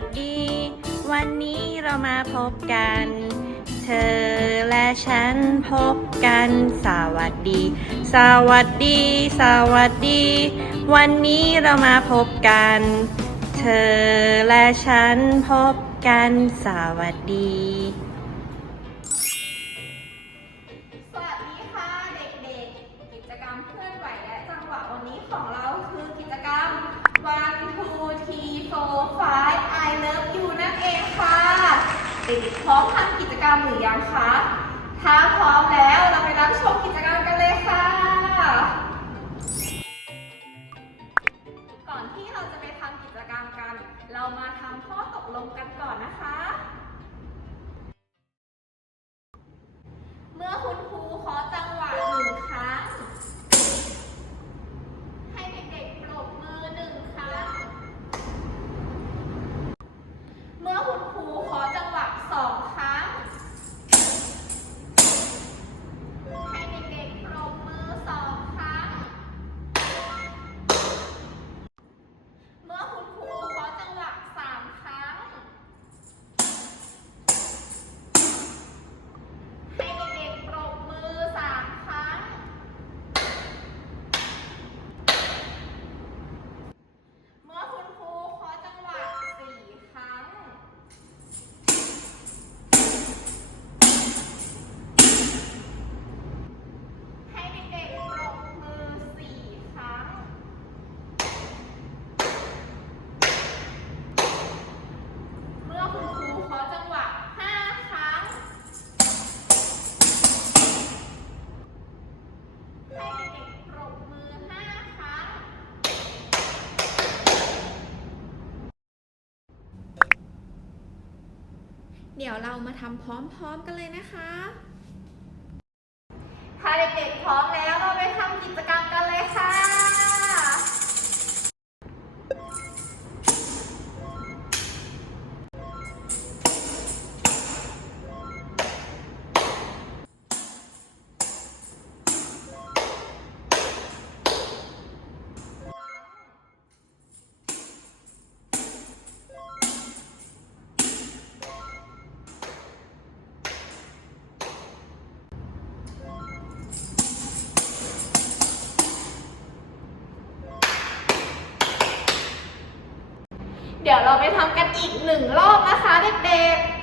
สดี วันนี้เรามาพบกัน เธอและฉันพบกัน สวัสดี สวัสดี สวัสดี วันนี้เรามาพบกัน เธอและฉันพบกัน สวัสดี สวัสดีค่ะเด็กๆ กิจกรรมเคลื่อนไหวและจังหวะวันนี้ของเราคือกิจกรรม one two three four five I love you นั่นเองค่ะ เด็กๆพร้อมทำกิจกรรมหรือยังคะ ถ้าพร้อมแล้วเราไปรับชมกิจกรรมกันเลยค่ะ ก่อนที่เราจะไปทำกิจกรรมกัน เรามาทำข้อตกลงกันก่อนนะคะ เดี๋ยวเรามาทำพร้อมๆกันเลยนะคะ เดี๋ยวเราไปทำกันอีกหนึ่งรอบนะคะเด็กๆ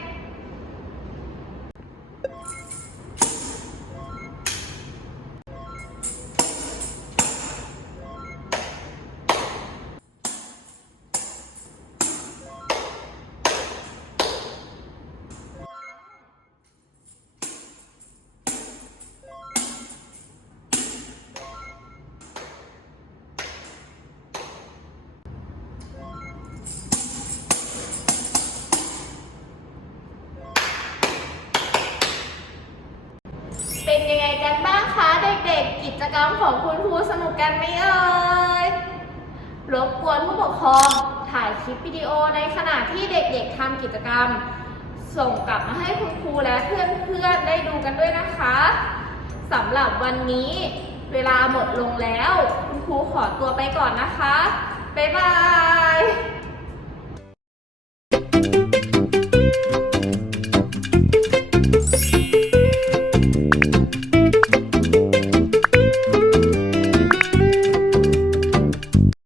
ๆกิจกรรมของคุณครูสนุกกันไหมเอ่ย รบกวนผู้ปกครองถ่ายคลิปวิดีโอในขณะที่เด็กๆทำกิจกรรม ส่งกลับมาให้คุณครูและเพื่อนๆได้ดูกันด้วยนะคะสำหรับวันนี้เวลาหมดลงแล้ว คุณครูขอตัวไปก่อนนะคะ บ๊ายบาย